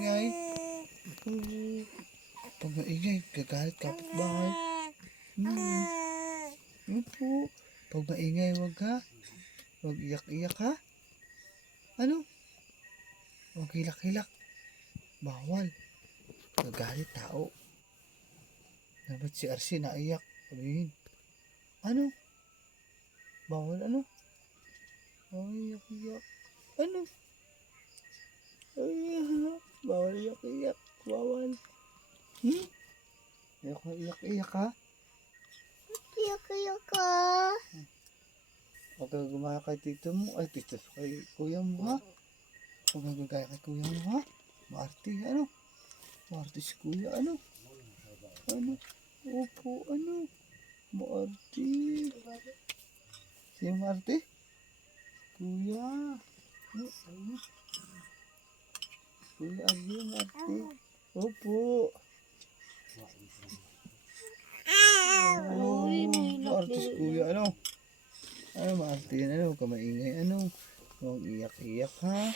Ingay. Pag maingay, gagalit kapitbahay. Ano po? Pag maingay, wag ha. Wag iyak-iyak ha. Ano? Wag hilak-hilak. Bawal. Gagalit tao. Dapat si RC naiyak. Sabihin. Ano? Bawal ano? Bawal iyak-iyak. Ano? Ay, bawal iyak-iyak. Bawal. Ayoko iyak-iyak ha. Iyak-iyak ka. Huwag kang gumaya kay tito mo. Ay, tito. Kay kuya mo ha. Huwag kang gagaya kay kuya mo ha. Maarte ano? Maarte si kuya ano? Ano? Opo ano? Maarte. Siya Maarte? Kuya. Ano? Kuya Agyo Maarte. Opo. Maarte si kuya ano? Ano Maarte yan ano? Huwag ka maingay ano? Huwag iyak-iyak ha.